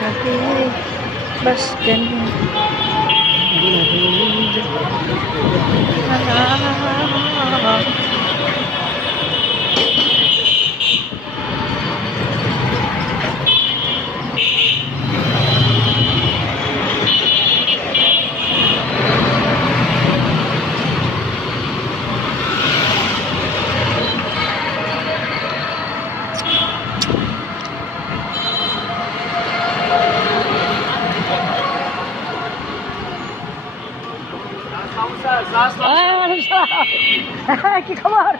থাকে বাস কেন কি খবর?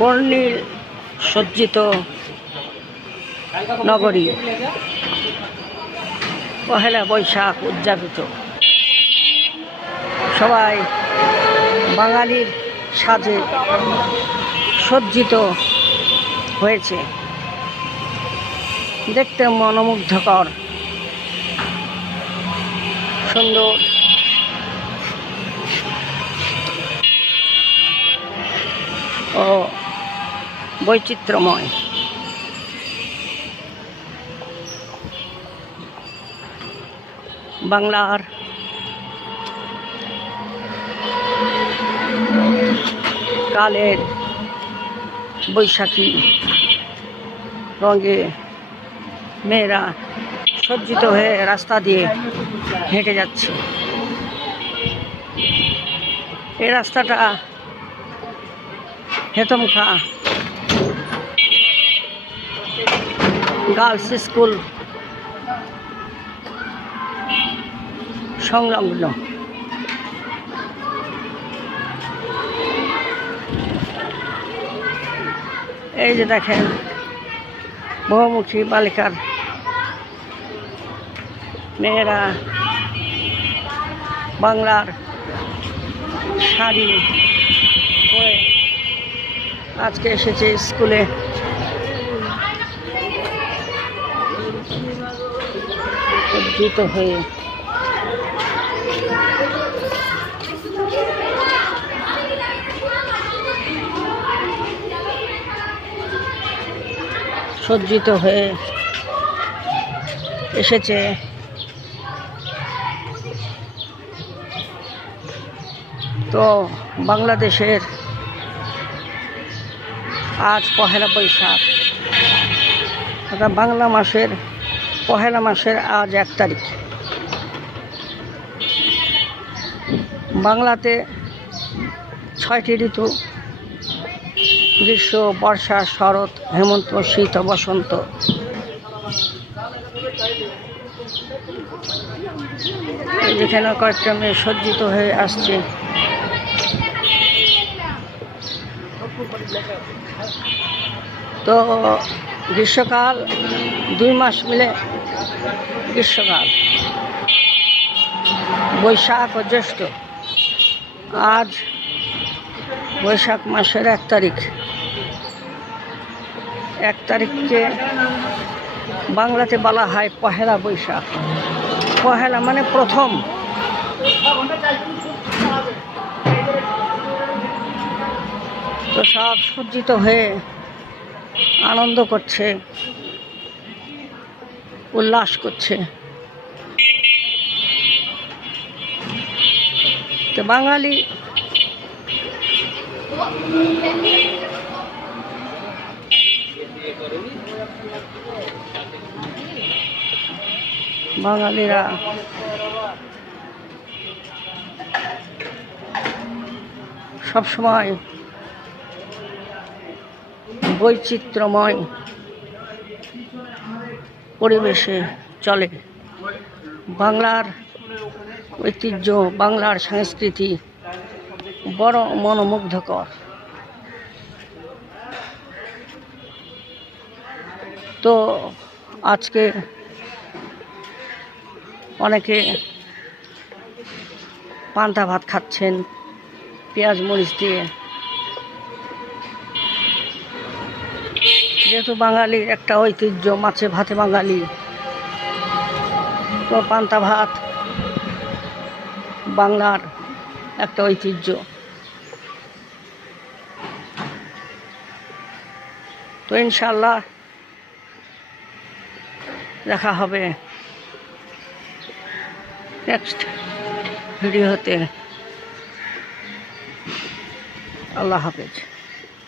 বর্ণিল সজ্জিত নগরী, পহেলা বৈশাখ উদযাপিত। সবাই বাঙালির সাজে সজ্জিত হয়েছে, দেখতে মনোমুগ্ধকর, সুন্দর। ও বৈচিত্র্যময়। বাংলার কালের বৈশাখী রঙে মেয়েরা সজ্জিত হয়ে রাস্তা দিয়ে হেঁটে যাচ্ছে। এই রাস্তাটা হেতমখা গার্লস স্কুল সংলগ্ন। এই যে দেখেন বহুমুখী বালিকার মেয়েরা বাংলার শাড়ি পরে আজকে এসেছে স্কুলে। সজ্জিত হয়ে সজ্জিত হয়ে এসেছে। তো বাংলাদেশের আজ পহেলা বৈশাখ, অর্থাৎ বাংলা মাসের পহেলা মাসের আজ 1 তারিখ। বাংলাতে 6টি ঋতু: গ্রীষ্ম, বর্ষা, শরৎ, হেমন্ত, শীত ও বসন্ত। যেখানে কয়েকটা মেয়ে সজ্জিত হয়ে আসছে। তো গ্রীষ্মকাল 2 মাস মিলে গ্রীষ্মকাল, বৈশাখ ও জ্যৈষ্ঠ। আজ বৈশাখ মাসের 1 তারিখ। 1 তারিখকে বাংলাতে বলা হয় পহেলা বৈশাখ। পহেলা মানে প্রথম। তো সব সজ্জিত হয়ে আনন্দ করছে, উল্লাস করছে। তো বাঙালি বাঙালিরা সবসময় বৈচিত্র্যময় পরিবেশে চলে। বাংলার ঐতিহ্য, বাংলার সংস্কৃতি বড় মনোমুগ্ধকর। তো আজকে অনেকে পান্তা ভাত খাচ্ছেন পেঁয়াজ মরিচ দিয়ে। যেহেতু বাঙালির একটা ঐতিহ্য মাছে ভাতে বাঙালি, তো পান্তা ভাত বাংলার একটা ঐতিহ্য। তো ইনশাআল্লাহ দেখা হবে নেক্সট ভিডিওতে। আল্লাহ হাফেজ।